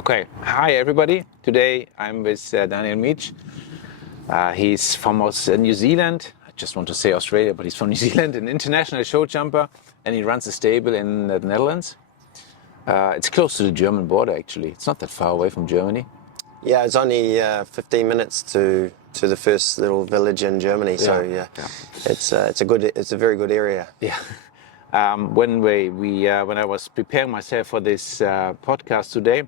Okay, hi everybody. Today I'm with Daniel Meech. He's from New Zealand. I just want to say Australia, but he's from New Zealand, an international show jumper, and he runs a stable in the Netherlands. It's close to the German border, actually. It's not that far away from Germany. Yeah, it's only 15 minutes to the first little village in Germany. So yeah. It's a very good area. Yeah. When I was preparing myself for this podcast today,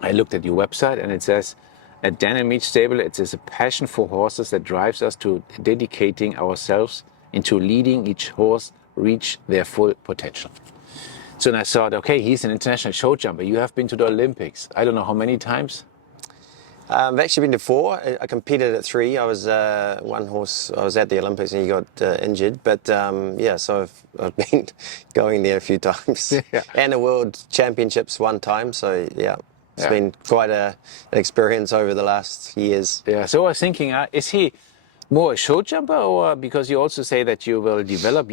I looked at your website and it says, at Daniel Meech Stable, it is a passion for horses that drives us to dedicating ourselves into leading each horse reach their full potential. So then I thought, okay, he's an international show jumper. You have been to the Olympics. I don't know how many times. I've actually been to 4. I competed at 3. I was one horse. I was at the Olympics and he got injured. But so I've been going there a few times. Yeah. And the World Championships one time. So yeah. It's been quite an experience over the last years. Yeah, so I was thinking, is he more a show jumper, or because you also say that you will develop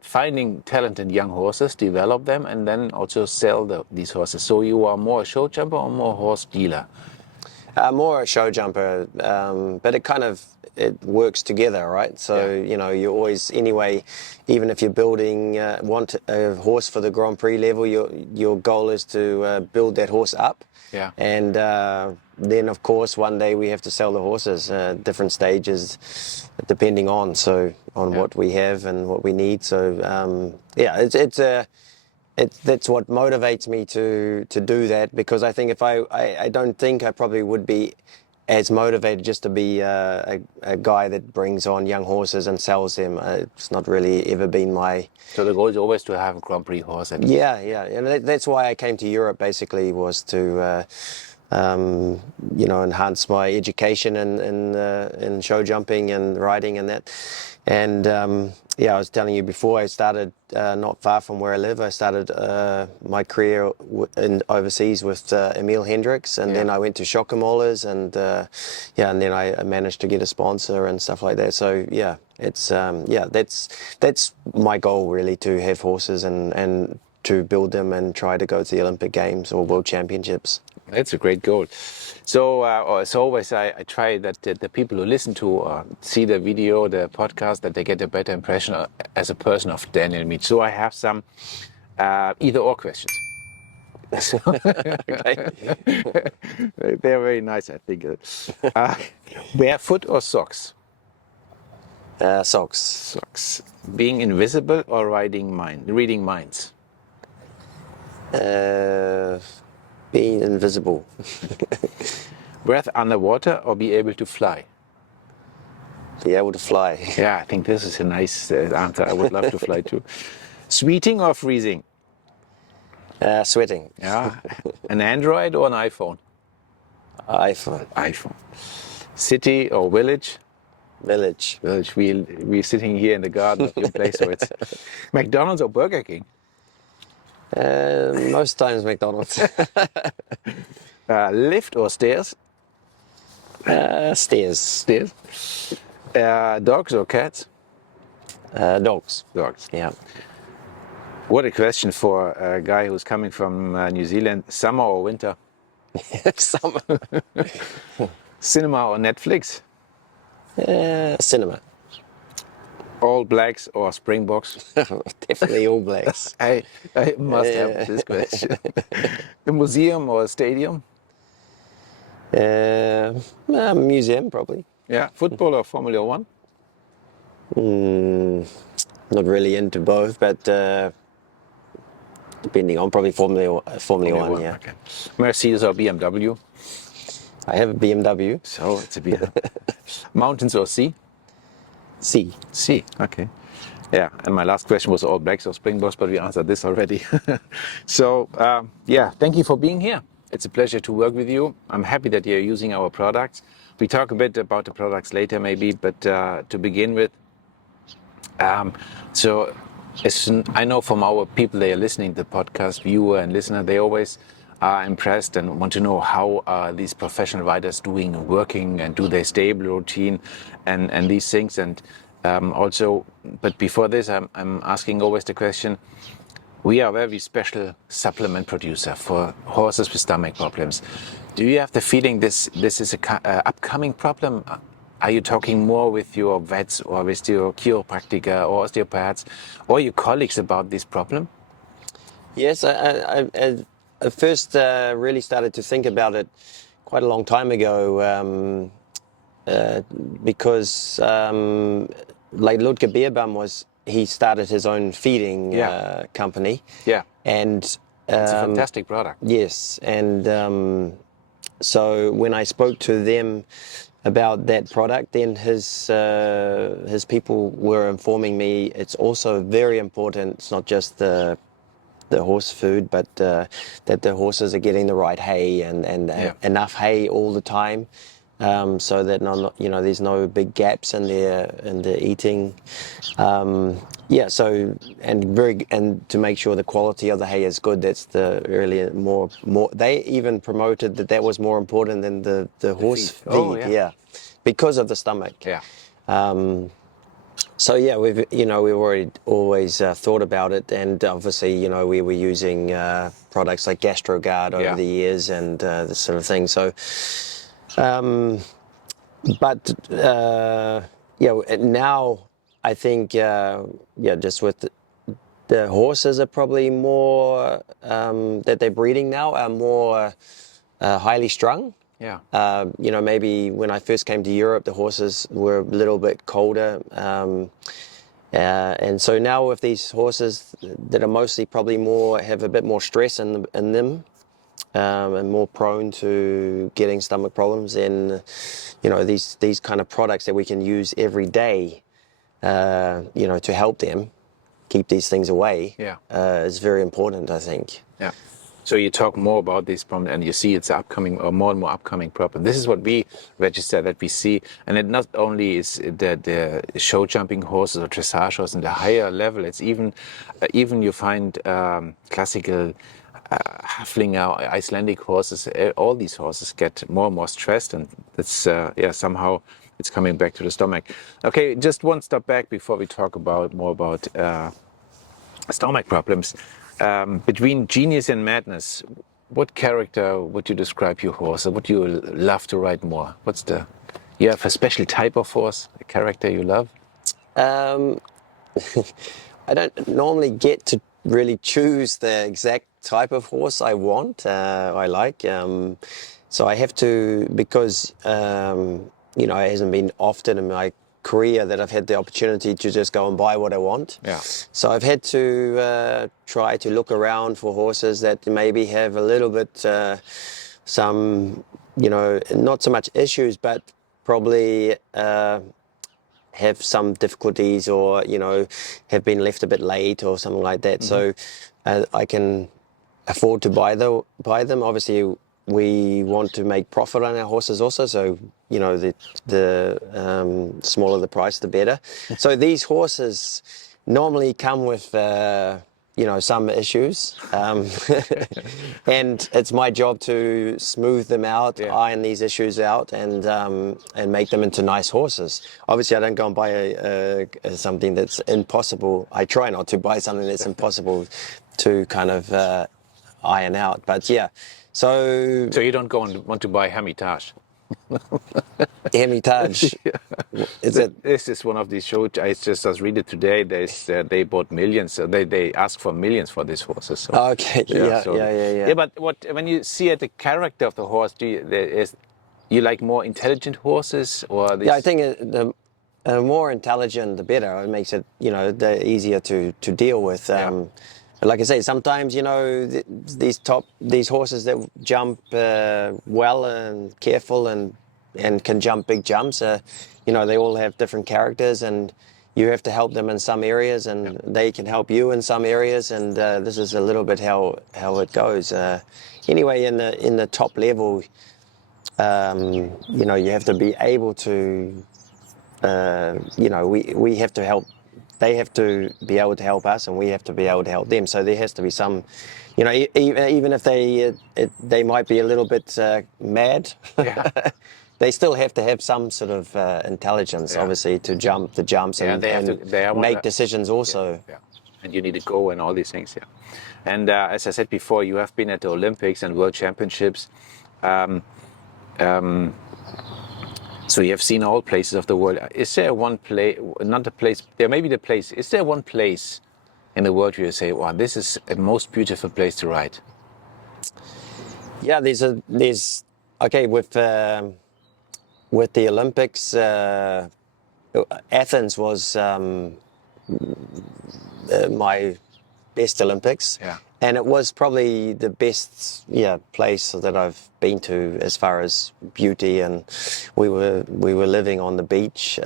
finding talented young horses, develop them, and then also sell these horses. So you are more a show jumper or more horse dealer? More a show jumper, but it works together, right? So, you always, anyway, even if you're building, want a horse for the Grand Prix level, your goal is to build that horse up. Yeah. And then, of course, one day we have to sell the horses, different stages, depending on what we have and what we need. So, that's what motivates me to do that, because I think if I don't think I probably would be as motivated just to be a guy that brings on young horses and sells them. It's not really ever been my... So the goal is always to have a Grand Prix horse. Yeah. And that's why I came to Europe, basically, was to enhance my education in show jumping and riding and that. And I was telling you before, I started not far from where I live. I started my career overseas with Emil Hendricks, and then I went to Schockemollers, and then I managed to get a sponsor and stuff like that. So it's that's my goal, really, to have horses and to build them and try to go to the Olympic Games or World Championships. That's a great goal. So as always, I try that the people who listen to or see the video, the podcast, that they get a better impression as a person of Daniel Meech. So I have some either-or questions. So, they're very nice, I think. Barefoot or socks? Socks. Socks. Being invisible or reading minds? Being invisible. Breath underwater or be able to fly? Be able to fly. Yeah, I think this is a nice answer. I would love to fly too. Sweating or freezing? Sweating. Yeah. An Android or an iPhone? iPhone. City or village? Village. We're sitting here in the garden of your place, so it's McDonald's or Burger King? Most times McDonald's. Lift or stairs? Stairs. Stairs. Dogs or cats? Dogs. Dogs. Yeah. What a question for a guy who's coming from New Zealand. Summer or winter? Summer. Cinema or Netflix? Cinema. All Blacks or Springboks? Definitely All Blacks. I must have this question. A museum or a stadium? Museum, probably. Yeah. Football or Formula One? Not really into both, but depending on, probably Formula One. Yeah. Okay. Mercedes or BMW? I have a BMW. So it's a BMW. Mountains or sea? Sea. Okay. Yeah, and my last question was All Blacks or Springboks, but we answered this already. So, thank you for being here. It's a pleasure to work with you. I'm happy that you're using our products. We talk a bit about the products later maybe, but to begin with, I know from our people they are listening to the podcast, viewer and listener, they always are impressed and want to know how are these professional riders doing and working, and do they stable routine and these things. And but before this, I'm asking always the question, We are a very special supplement producer for horses with stomach problems. Do you have the feeling this is a upcoming problem? Are you talking more with your vets or with your chiropractor or osteopaths or your colleagues about this problem? Yes, I first really started to think about it quite a long time ago because like Ludger Beerbum he started his own feeding company. Yeah. And it's a fantastic product. Yes, and so when I spoke to them about that product, then his people were informing me it's also very important. It's not just the horse food, but that the horses are getting the right hay and enough hay all the time, so that there's no big gaps in their eating. So and to make sure the quality of the hay is good. That's the really more. They even promoted that was more important than the horse feed. Oh, yeah. Because of the stomach. Yeah. So yeah, we've always thought about it, and obviously we were using products like GastroGuard over the years and this sort of thing. So, now I think just with the horses are probably more that they're breeding now are more highly strung. Yeah. Maybe when I first came to Europe, the horses were a little bit colder. And so now with these horses that are mostly probably have a bit more stress in them, and more prone to getting stomach problems, and these kind of products that we can use every day, to help them keep these things away, is very important, I think. Yeah. So you talk more about this problem, and you see it's upcoming or more and more upcoming problem. This is what we register that we see, and it not only is the show jumping horses or dressage horses in the higher level. It's even you find classical Haflinger, Icelandic horses. All these horses get more and more stressed, and it's somehow it's coming back to the stomach. Okay, just one step back before we talk more about stomach problems. Between genius and madness, what character would you describe your horse, or would you love to ride more? You have a special type of horse, a character you love? I don't normally get to really choose the exact type of horse I want, I like. So I have to, because, it hasn't been often in my career that I've had the opportunity to just go and buy what I want. Yeah. So I've had to try to look around for horses that maybe have a little bit some, not so much issues, but probably have some difficulties, or have been left a bit late or something like that. So I can afford to buy them. Obviously, we want to make profit on our horses also, so the smaller the price, the better. So these horses normally come with some issues, and it's my job to smooth them out, iron these issues out, and make them into nice horses. Obviously, I don't go and buy something that's impossible. I try not to buy something that's impossible to kind of iron out. But yeah. So you don't go and want to buy Hermitage? Hermitage. This is one of these shows. I just read it today. They bought millions. So they ask for millions for these horses. So, okay. Yeah. But when you see the character of the horse, you like more intelligent horses, or I think the more intelligent, the better. It makes it the easier to deal with. Like I say, sometimes these horses that jump well and careful and can jump big jumps, they all have different characters, and you have to help them in some areas, and they can help you in some areas, and this is a little bit how it goes. Anyway, in the top level, you have to be able to, we have to help. They have to be able to help us, and we have to be able to help them. So there has to be some, even if they might be a little bit mad, they still have to have some sort of intelligence, obviously, to jump the jumps and make decisions also. Yeah. and you need to go and all these things. Yeah, and as I said before, you have been at the Olympics and World Championships. So you have seen all places of the world. Is there one place, not a place, there may be the place, is there one place in the world where you say, wow, this is a most beautiful place to ride? Yeah, there's okay, with the Olympics, Athens was my best Olympics. Yeah. And it was probably the best, place that I've been to as far as beauty, and we were living on the beach.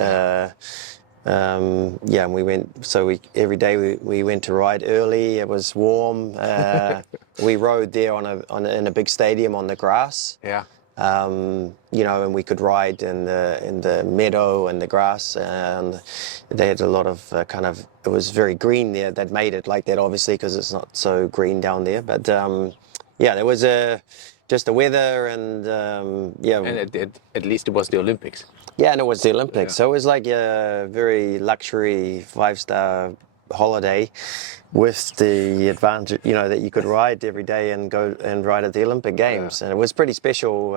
And we went. So every day we went to ride early. It was warm. We rode there in a big stadium on the grass. Yeah. And we could ride in the meadow and the grass, and they had a lot of it was very green there. That made it like that, obviously, because it's not so green down there. But there was just the weather, and And at least it was the Olympics. yeah, and it was the Olympics, so it was like a very luxury 5-star holiday, with the advantage, that you could ride every day and go and ride at the Olympic Games, and it was pretty special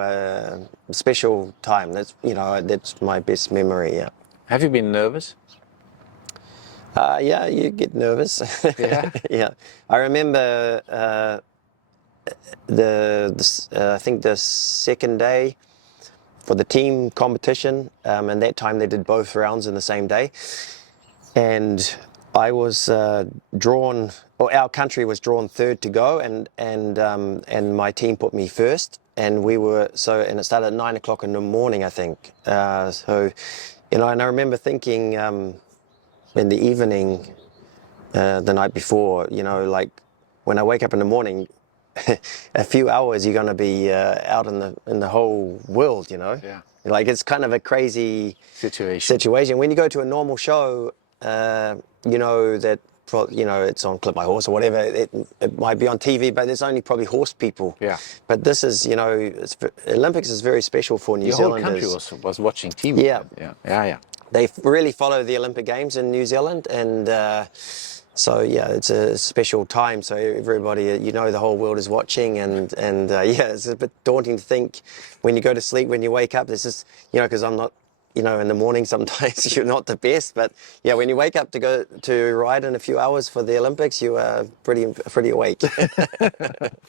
time. That's my best memory. Yeah. Have you been nervous? Yeah, you get nervous. Yeah. Yeah. I remember I think the second day for the team competition, and that time they did both rounds in the same day, and I was drawn, or our country was drawn third to go, and my team put me first, and and it started at 9 o'clock in the morning, I think. And I remember thinking in the evening, the night before, like when I wake up in the morning, a few hours you're going to be out in the whole world, Yeah. Like it's kind of a crazy situation. When you go to a normal show, that it's on Clip My Horse or whatever. It might be on TV, but there's only probably horse people. Yeah. But this is, Olympics is very special for New Zealanders. The whole country was watching TV. Yeah. Yeah. They really follow the Olympic Games in New Zealand, and it's a special time. So everybody, the whole world is watching, and it's a bit daunting to think when you go to sleep, when you wake up. This is, because I'm not. In the morning sometimes you're not the best, but when you wake up to go to ride in a few hours for the Olympics, you are pretty awake.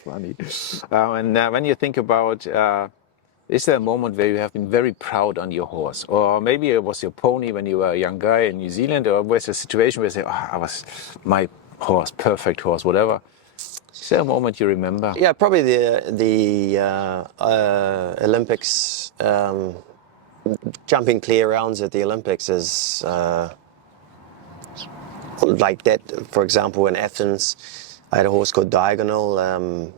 Funny. And when you think about, is there a moment where you have been very proud on your horse, or maybe it was your pony when you were a young guy in New Zealand, or was a situation where you say, I was my horse, perfect horse, whatever? Is there a moment you remember? Yeah, probably the Olympics. Jumping clear rounds at the Olympics is like that. For example, in Athens, I had a horse called Diagonal, and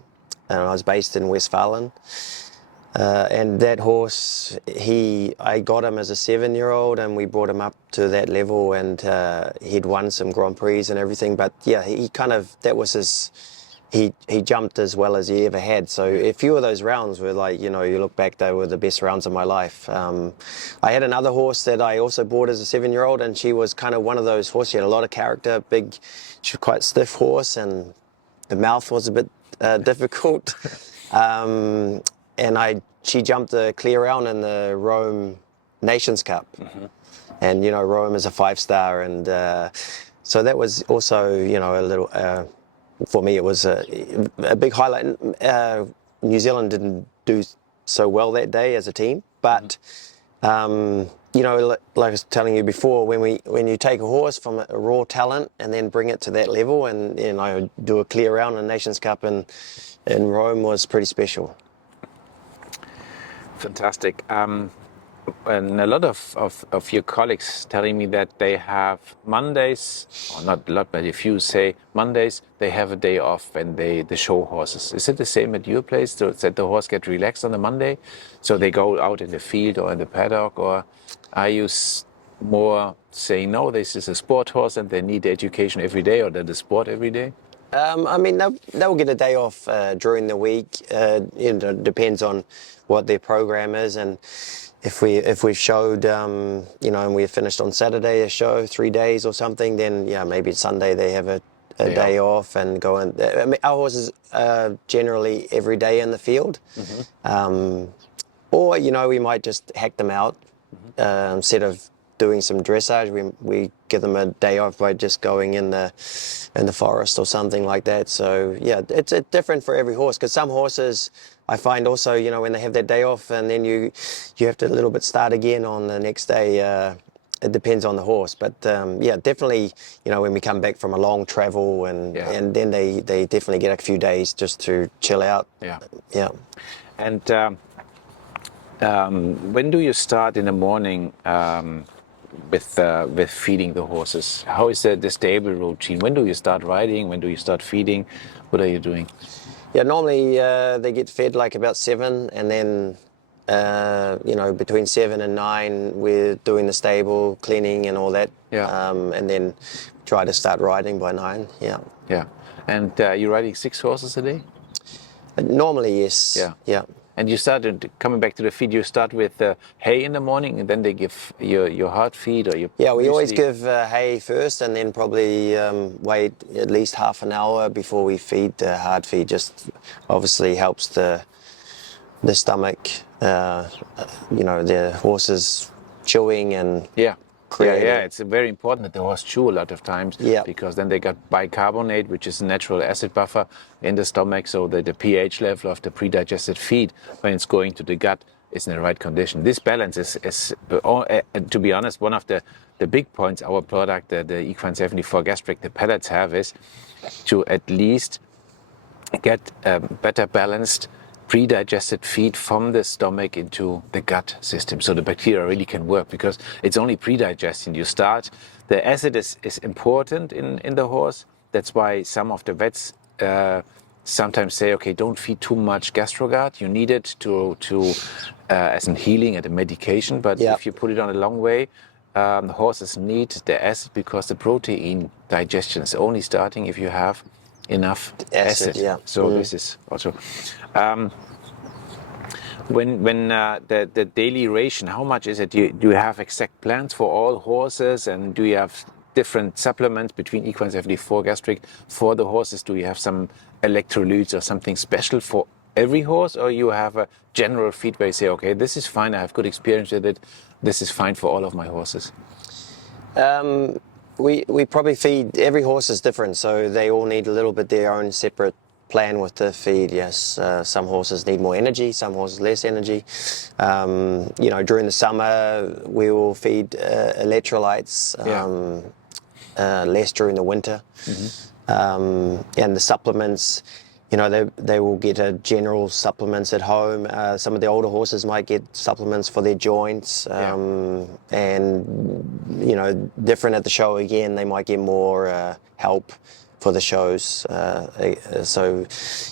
I was based in Westphalen. And that horse, I got him as a 7-year-old, and we brought him up to that level, and he'd won some Grand Prix and everything. But he jumped as well as he ever had. So a few of those rounds were like, you look back, they were the best rounds of my life. I had another horse that I also bought as a 7-year-old, and she was kind of one of those horses. She had a lot of character, she was quite stiff horse, and the mouth was a bit difficult. And she jumped a clear round in the Rome Nations Cup. Mm-hmm. And, Rome is a 5-star. And so that was also, a little, for me, it was a big highlight. New Zealand didn't do so well that day as a team. But, like I was telling you before, when you take a horse from a raw talent and then bring it to that level, and do a clear round in Nations Cup in Rome was pretty special. Fantastic. And a lot of your colleagues telling me that they have Mondays, or not a lot, but a few say Mondays, they have a day off and they show horses. Is it the same at your place, so that the horse get relaxed on the Monday? So they go out in the field or in the paddock, or are you more saying, no, this is a sport horse and they need education every day, or the sport every day? They'll get a day off during the week. It depends on what their program is, and if we've showed, and we've finished on Saturday a show 3 days or something, then maybe Sunday they have a day off and go in. I mean, our horses are generally every day in the field. Or, you know, we might just hack them out instead of doing some dressage. We give them a day off by just going in the forest or something like that. So yeah, it's different for every horse, because some horses I find also, you know, when they have their day off and then you have to a little bit start again on the next day. It depends on the horse, but yeah, definitely, you know, when we come back from a long travel and then they definitely get a few days just to chill out. Yeah. And when do you start in the morning with feeding the horses? How is the stable routine? When do you start riding? When do you start feeding? What are you doing? Yeah, normally they get fed like about 7, and then you know, between 7 and 9 we're doing the stable cleaning and all that. And then try to start riding by 9. And you're riding 6 horses a day? Normally, yes. Yeah. And you started, coming back to the feed, you start with hay in the morning, and then they give your hard feed or your we always give hay first, and then probably wait at least half an hour before we feed the hard feed. Just obviously helps the stomach, you know, the horses chewing and creating. It's very important that the horse chew a lot of times, because then they got bicarbonate, which is a natural acid buffer in the stomach, so that the pH level of the pre-digested feed when it's going to the gut is in the right condition. This balance is to be honest, one of the big points our product, the Equine 74 gastric, the pellets have, is to at least get better balanced pre-digested feed from the stomach into the gut system, so the bacteria really can work, because it's only pre-digesting. You start, the acid is important in the horse. That's why some of the vets sometimes say, okay, don't feed too much GastroGuard. You need it to as in healing and a medication, but if you put it on a long way, the horses need the acid, because the protein digestion is only starting if you have enough acid. So this is also when the daily ration, how much is it? Do you have exact plans for all horses, and do you have different supplements between Equine 74 gastric for the horses? Do you have some electrolytes or something special for every horse, or you have a general feed where you say, okay, this is fine, I have good experience with it, this is fine for all of my horses? We probably feed, every horse is different, so they all need a little bit their own separate plan with the feed. Yes, some horses need more energy, some horses less energy. You know, during the summer we will feed electrolytes, less during the winter. And the supplements, you know, they will get a general supplements at home. Some of the older horses might get supplements for their joints, and you know, different at the show again. They might get more help for the shows. So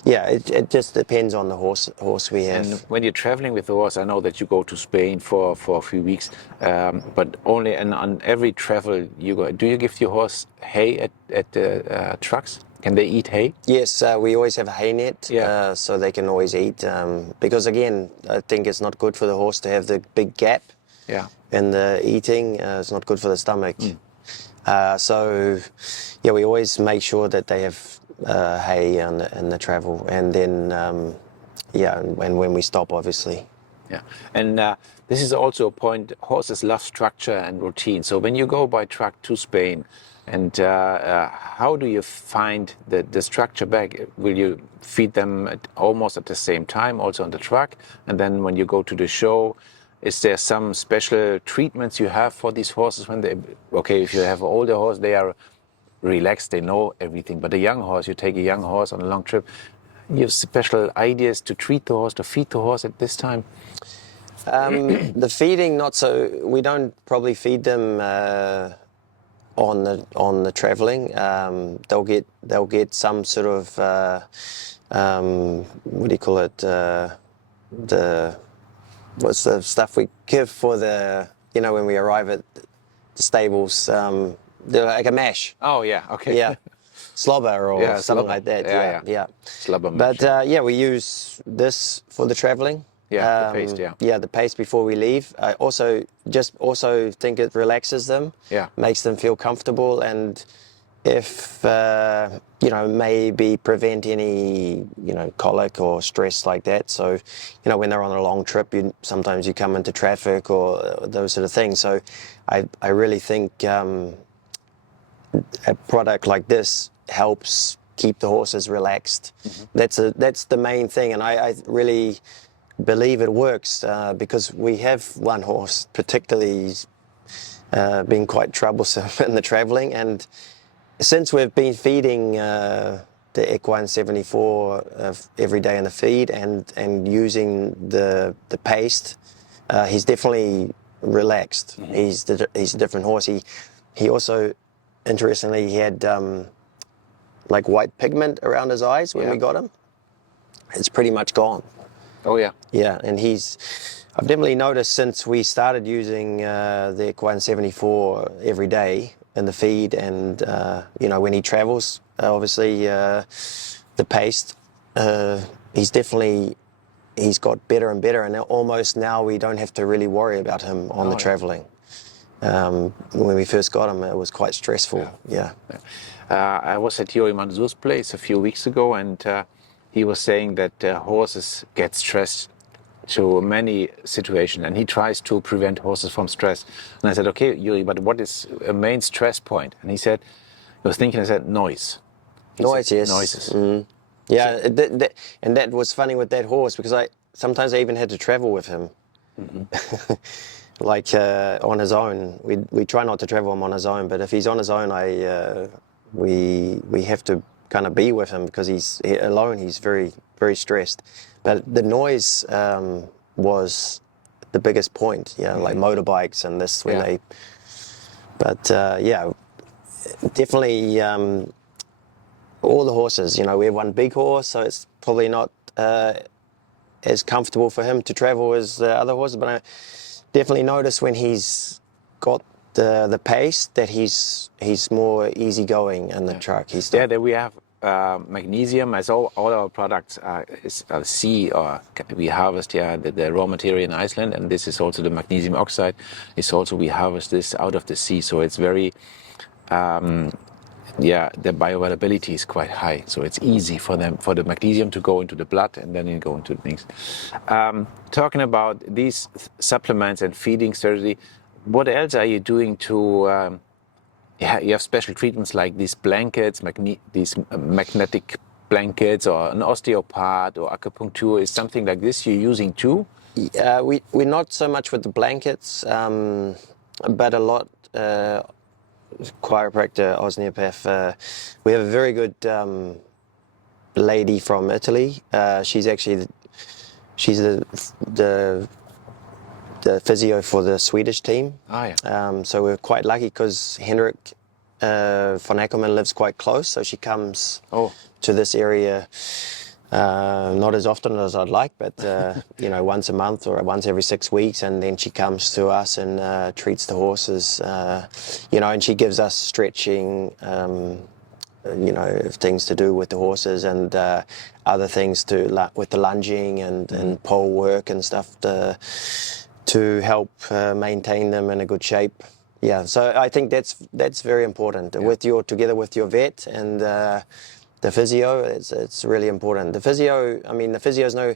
yeah, it just depends on the horse we have. And when you're traveling with the horse, I know that you go to Spain for a few weeks, but only on every travel you go. Do you give your horse hay at the trucks? Can they eat hay? Yes, we always have a hay net, so they can always eat. Because again, I think it's not good for the horse to have the big gap in the eating. It's not good for the stomach. So yeah, we always make sure that they have hay in the travel, and then and when we stop, obviously. And this is also a point. Horses love structure and routine. So when you go by truck to Spain, and how do you find the structure back? Will you feed them almost at the same time, also on the truck? And then when you go to the show, is there some special treatments you have for these horses when they, if you have an older horse, they are relaxed, they know everything. But a young horse, you take a young horse on a long trip, you have special ideas to treat the horse, to feed the horse at this time? The feeding, not so. We don't probably feed them on the traveling. They'll get some sort of what do you call it? What's the stuff we give for the, you know, when we arrive at the stables? They're like a mash. Oh yeah, okay. Yeah, slobber or something like that. Yeah. Slobber mash. But we use this for the traveling. The paste. The paste before we leave. I also think it relaxes them. Makes them feel comfortable, and if maybe prevent any colic or stress like that. So when they're on a long trip, sometimes you come into traffic or those sort of things. So I really think a product like this helps keep the horses relaxed. That's the main thing, and I really believe it works because we have one horse particularly been quite troublesome in the traveling, and since we've been feeding the Equine 74 every day in the feed and using the paste, he's definitely relaxed. He's a different horse. He also, interestingly, he had like white pigment around his eyes when we got him. It's pretty much gone. Oh yeah. Yeah, and I've definitely noticed since we started using the Equine 74 every day in the feed, and when he travels, obviously the paste, he's got better and better, and almost now we don't have to really worry about him on the traveling. When we first got him, it was quite stressful. Yeah. I was at Yuri Manzour's place a few weeks ago, and he was saying that horses get stressed to many situations, and he tries to prevent horses from stress. And I said, okay, Yuri, but what is a main stress point? And he said, he was thinking, I said, noise. Noise, yes. Noises. Yeah, and that was funny with that horse, because sometimes I even had to travel with him. Like on his own. We try not to travel him on his own, but if he's on his own, we have to kind of be with him, because he's very, very stressed. But the noise was the biggest point, like motorbikes and this when they. But definitely all the horses. We have one big horse, so it's probably not as comfortable for him to travel as the other horses. But I definitely notice when he's got the pace that he's more easygoing in the truck. There we have magnesium, as all our products is sea, or we harvest the raw material in Iceland, and this is also the magnesium oxide. It's also we harvest this out of the sea, so it's very the bioavailability is quite high, so it's easy for the magnesium to go into the blood and then go into things. Talking about these supplements and feeding strategy, what else are you doing to you have special treatments like these blankets, these magnetic blankets, or an osteopath or acupuncture? Is something like this you're using too? We're not so much with the blankets, but a lot chiropractor, osteopath. We have a very good lady from Italy. She's actually the physio for the Swedish team. So we're quite lucky because Henrik von Ackermann lives quite close, so she comes to this area not as often as I'd like, but once a month or once every 6 weeks, and then she comes to us and treats the horses, and she gives us stretching, things to do with the horses, and other things with the lunging and pole work and stuff to help maintain them in a good shape. Yeah, so I think that's very important. Together with your vet and the physio, it's really important. The physio's no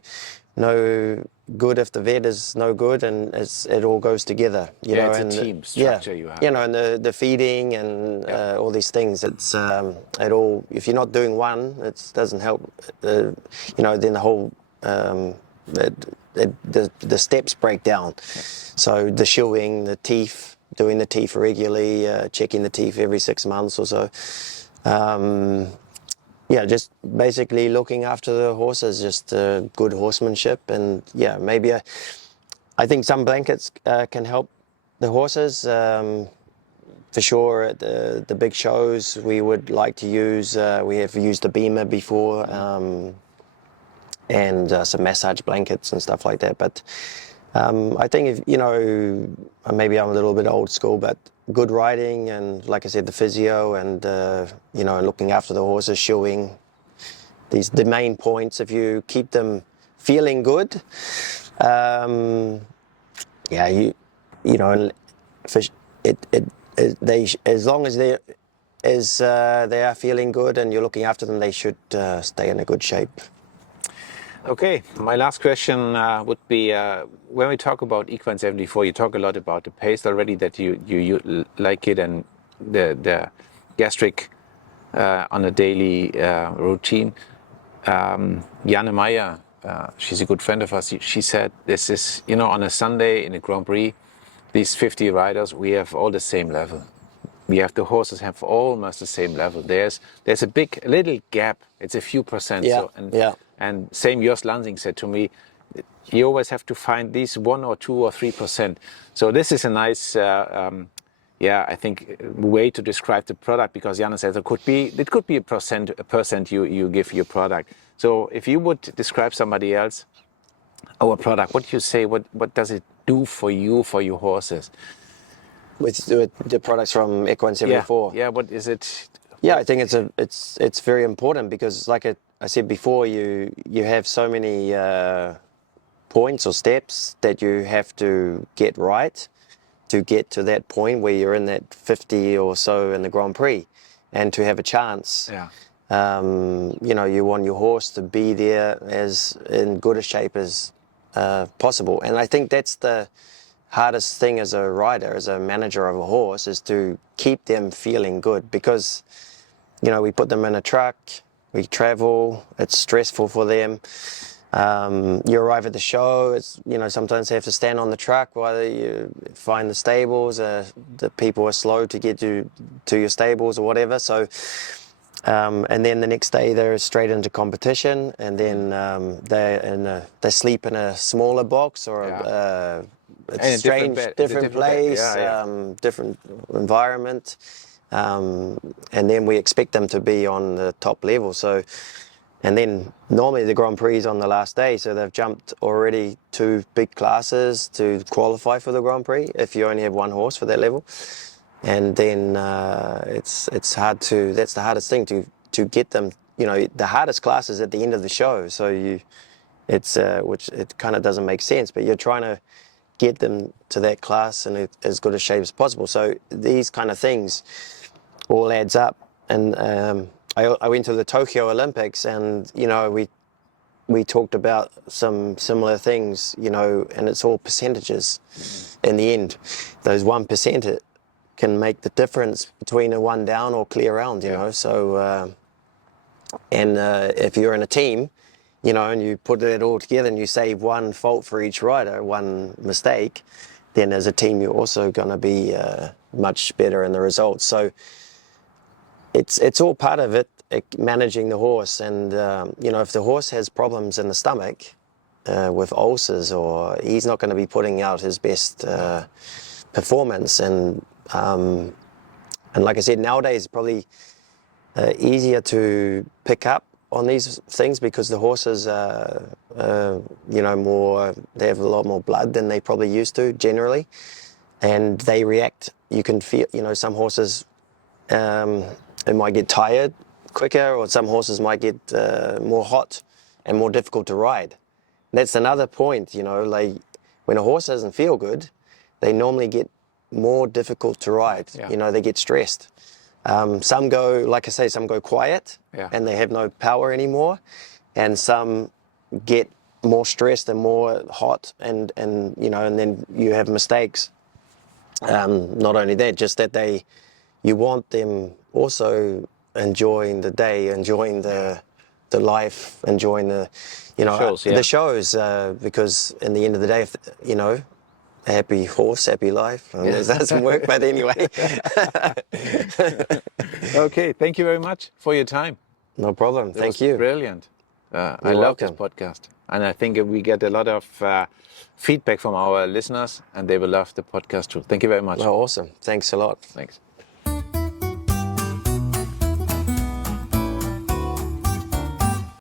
good if the vet is no good, and it all goes together. It's a team structure you have. And the feeding and all these things. It's it all. If you're not doing one, it doesn't help. Then the whole the steps break down. So the shoeing, the teeth, doing the teeth regularly, checking the teeth every 6 months or so. Just basically looking after the horses, just good horsemanship, and maybe I think some blankets can help the horses. For sure, at the big shows, we would like to use. We have used a Beamer before, and some massage blankets and stuff like that. But I think if maybe I'm a little bit old school, but good riding and, like I said, the physio and looking after the horses, shoeing, the main points. If you keep them feeling good, as long as they're is they are feeling good and you're looking after them, they should stay in a good shape. Okay, my last question would be, when we talk about Equine 74, you talk a lot about the pace already, that you like it, and the gastric on a daily routine. Janne Meyer, she's a good friend of us, she said, this is, on a Sunday in a Grand Prix, these 50 riders, we have all the same level. The horses have almost the same level. There's a little gap. It's a few percent. Yeah, And same Jos Lansing said to me, you always have to find these 1 or 2 or 3%. So this is a nice, I think, way to describe the product, because Janne says it could be a percent you give your product. So if you would describe somebody else, our product, what do you say? What does it do for you, for your horses? with the products from Equine 74. Yeah. What is it? Yeah, I think it's very important, because like I said before, you have so many points or steps that you have to get right to get to that point where you're in that 50 or so in the Grand Prix, and to have a chance. Yeah. You want your horse to be there as in good a shape as possible, and I think that's the hardest thing as a rider, as a manager of a horse, is to keep them feeling good, because we put them in a truck, we travel, it's stressful for them. You arrive at the show, it's sometimes they have to stand on the truck while you find the stables. The people are slow to get to your stables or whatever. So and then the next day they're straight into competition, and then they sleep in a smaller box or a strange different place, different environment, and then we expect them to be on the top level. So, and then normally the Grand Prix is on the last day, so they've jumped already 2 big classes to qualify for the Grand Prix if you only have 1 horse for that level. And then it's hard to, that's the hardest thing, to get them, the hardest class is at the end of the show, so which it kind of doesn't make sense, but you're trying to get them to that class in as good a shape as possible. So these kind of things all adds up. And I went to the Tokyo Olympics, and we talked about some similar things, and it's all percentages. In the end, those 1% can make the difference between a 1 down or clear round, you know. So if you're in a team, and you put it all together and you save 1 fault for each rider, 1 mistake, then as a team you're also going to be much better in the results. So it's all part of it, managing the horse. And if the horse has problems in the stomach with ulcers, or he's not going to be putting out his best performance. And like I said, nowadays it's probably easier to pick up on these things, because the horses are, more, they have a lot more blood than they probably used to generally, and they react. You can feel, some horses, it might get tired quicker, or some horses might get more hot and more difficult to ride. That's another point, like when a horse doesn't feel good, they normally get more difficult to ride. Yeah. They get stressed. Some go, like I say, some go quiet, and they have no power anymore, and some get more stressed and more hot, and then you have mistakes. Not only that, just that you want them also enjoying the day, enjoying the life, enjoying the shows, because in the end of the day, a happy horse, happy life. That doesn't work, but anyway. Okay, thank you very much for your time. No problem. Thank you. Brilliant. I love this podcast, and I think we get a lot of feedback from our listeners, and they will love the podcast too. Thank you very much. Oh, awesome. Thanks a lot. Thanks.